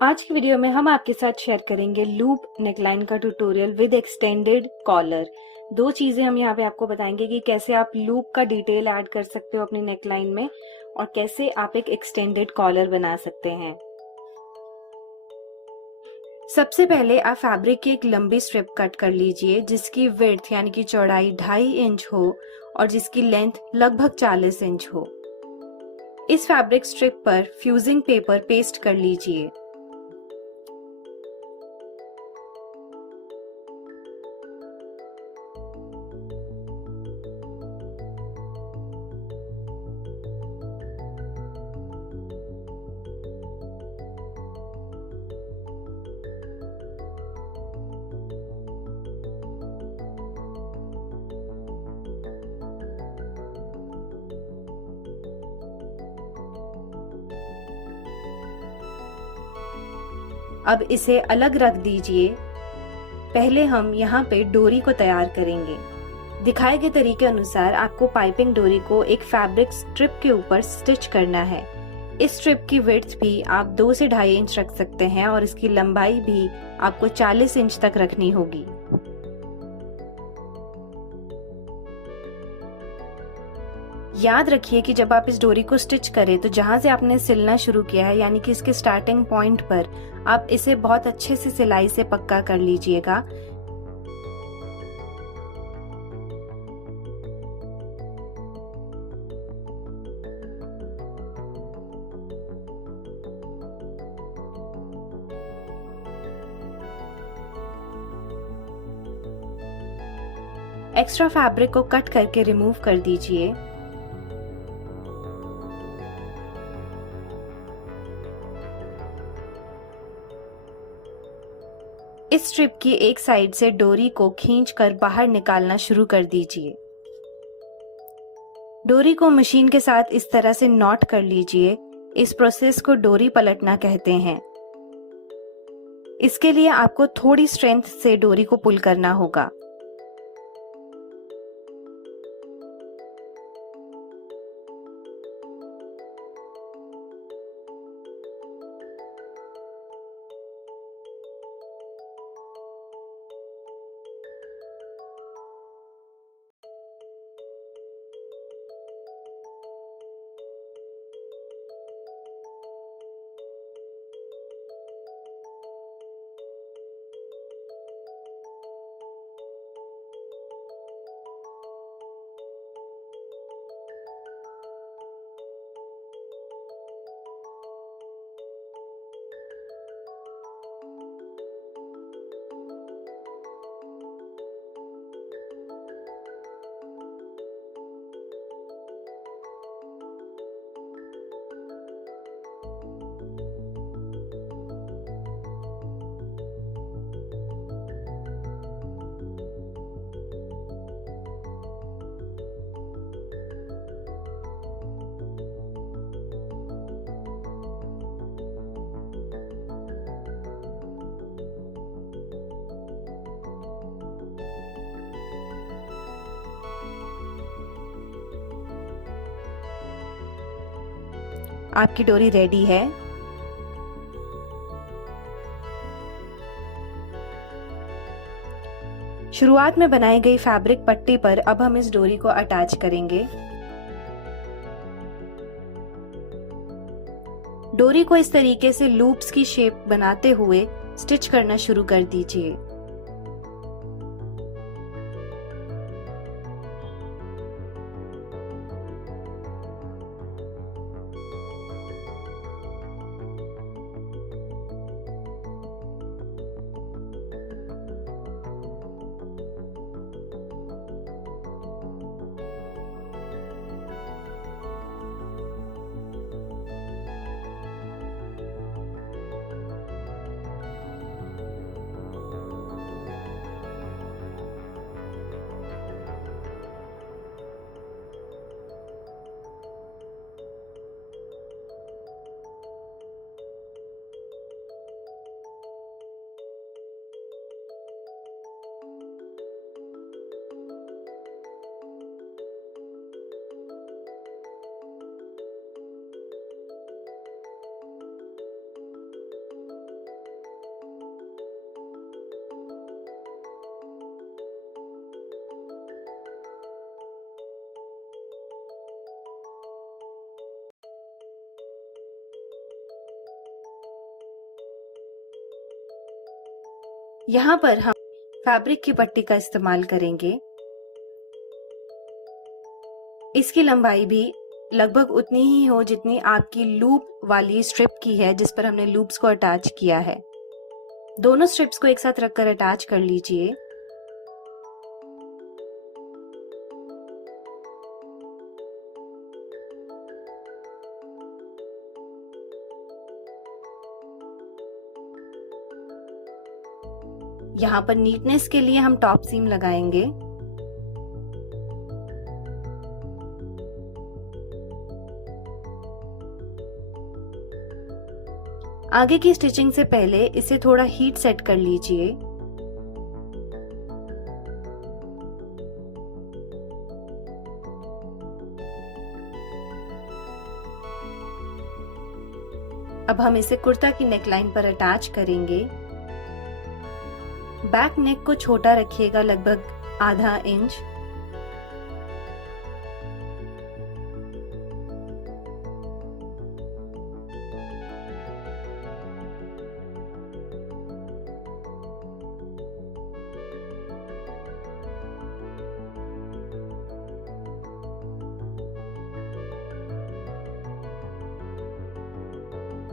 आज की वीडियो में हम आपके साथ शेयर करेंगे लूप नेकलाइन का ट्यूटोरियल विद एक्सटेंडेड कॉलर। दो चीजें हम यहाँ पे आपको बताएंगे कि कैसे आप लूप का डिटेल ऐड कर सकते हो अपनी नेकलाइन में और कैसे आप एक एक्सटेंडेड कॉलर बना सकते हैं। सबसे पहले आप फैब्रिक की एक लंबी स्ट्रिप कट कर लीजिए जिसकी विड्थ यानी कि चौड़ाई 2.5 इंच हो और जिसकी लेंथ लगभग 40 इंच हो। इस फैब्रिक स्ट्रिप पर फ्यूजिंग पेपर पेस्ट कर लीजिए। अब इसे अलग रख दीजिए। पहले हम यहाँ पे डोरी को तैयार करेंगे। दिखाए गए तरीके अनुसार आपको पाइपिंग डोरी को एक फैब्रिक स्ट्रिप के ऊपर स्टिच करना है। इस स्ट्रिप की विड्थ भी आप 2 से 2.5 इंच रख सकते हैं और इसकी लंबाई भी आपको 40 इंच तक रखनी होगी। याद रखिए कि जब आप इस डोरी को स्टिच करें तो जहां से आपने सिलना शुरू किया है यानी कि इसके स्टार्टिंग पॉइंट पर आप इसे बहुत अच्छे से सिलाई से पक्का कर लीजिएगा। एक्स्ट्रा फैब्रिक को कट करके रिमूव कर दीजिए। इस स्ट्रिप की एक साइड से डोरी को खींचकर बाहर निकालना शुरू कर दीजिए। डोरी को मशीन के साथ इस तरह से नॉट कर लीजिए। इस प्रोसेस को डोरी पलटना कहते हैं। इसके लिए आपको थोड़ी स्ट्रेंथ से डोरी को पुल करना होगा। आपकी डोरी रेडी है। शुरुआत में बनाई गई फैब्रिक पट्टी पर अब हम इस डोरी को अटैच करेंगे। डोरी को इस तरीके से लूप्स की शेप बनाते हुए स्टिच करना शुरू कर दीजिए। यहाँ पर हम फैब्रिक की पट्टी का इस्तेमाल करेंगे। इसकी लंबाई भी लगभग उतनी ही हो जितनी आपकी लूप वाली स्ट्रिप की है, जिस पर हमने लूप्स को अटैच किया है। दोनों स्ट्रिप्स को एक साथ रखकर अटैच कर लीजिए। यहाँ पर नीटनेस के लिए हम टॉप सीम लगाएंगे। आगे की स्टिचिंग से पहले इसे थोड़ा हीट सेट कर लीजिए। अब हम इसे कुर्ता की नेकलाइन पर अटैच करेंगे। बैक नेक को छोटा रखिएगा, लगभग आधा इंच।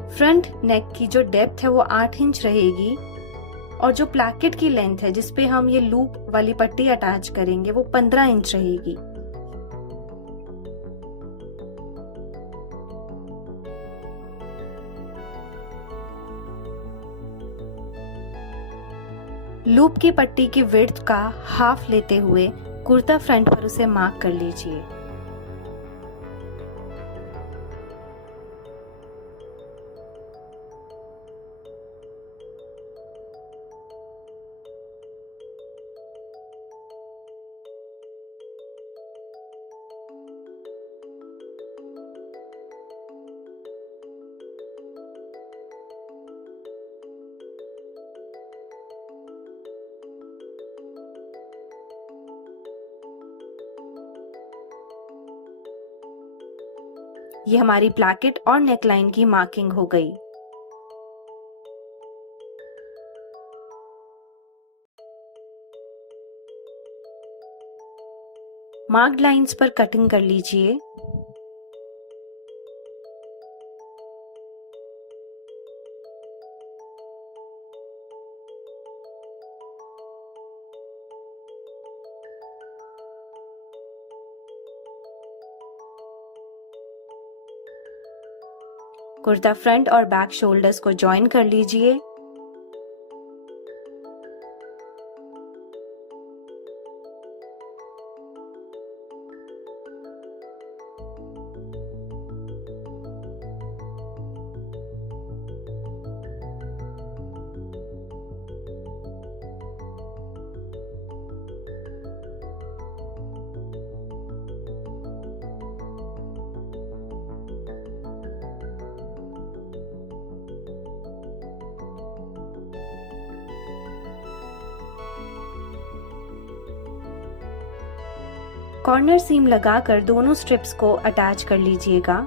फ्रंट नेक की जो डेप्थ है वो 8 इंच रहेगी और जो प्लैकेट की लेंथ है जिसपे हम ये लूप वाली पट्टी अटैच करेंगे वो 15 इंच रहेगी। लूप की पट्टी की विड्थ का हाफ लेते हुए कुर्ता फ्रंट पर उसे मार्क कर लीजिए। ये हमारी प्लैकेट और नेकलाइन की मार्किंग हो गई। मार्क्ड लाइंस पर कटिंग कर लीजिए। कुर्ता फ्रंट और बैक शोल्डर्स को जॉइन कर लीजिए। कॉर्नर सीम लगाकर दोनों स्ट्रिप्स को अटैच कर लीजिएगा।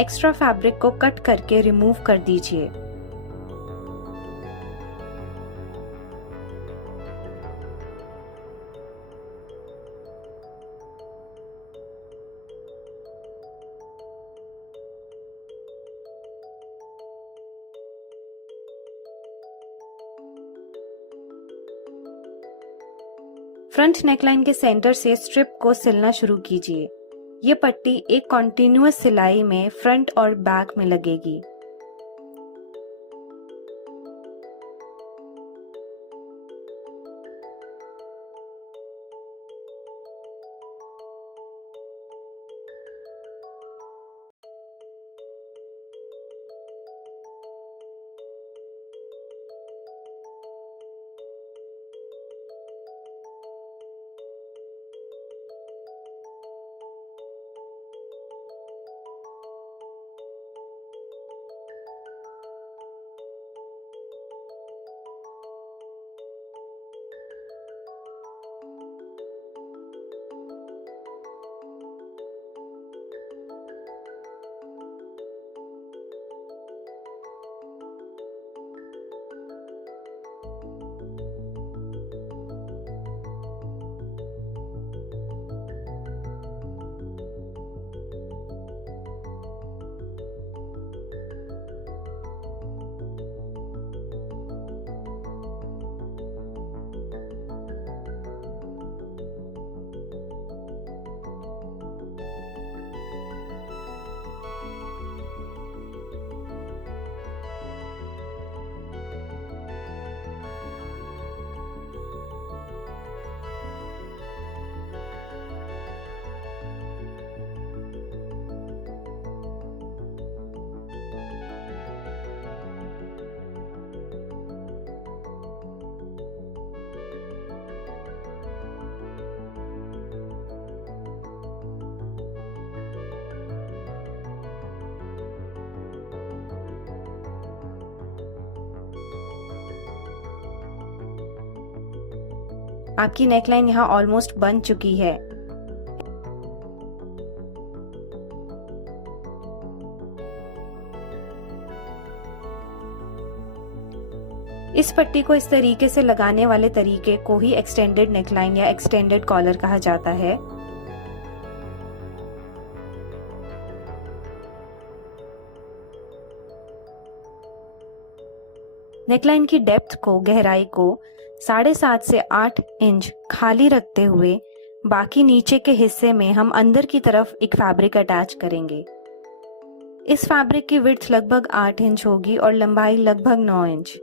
एक्स्ट्रा फैब्रिक को कट करके रिमूव कर दीजिए। फ्रंट नेकलाइन के सेंटर से स्ट्रिप को सिलना शुरू कीजिए। ये पट्टी एक कॉन्टिन्यूअस सिलाई में फ्रंट और बैक में लगेगी। आपकी नेकलाइन यहाँ ऑलमोस्ट बन चुकी है। इस पट्टी को इस तरीके से लगाने वाले तरीके को ही एक्सटेंडेड नेकलाइन या एक्सटेंडेड कॉलर कहा जाता है। नेकलाइन की डेप्थ को, गहराई को 7.5 से 8 इंच खाली रखते हुए बाकी नीचे के हिस्से में हम अंदर की तरफ एक फैब्रिक अटैच करेंगे। इस फैब्रिक की विड्थ लगभग 8 इंच होगी और लंबाई लगभग 9 इंच।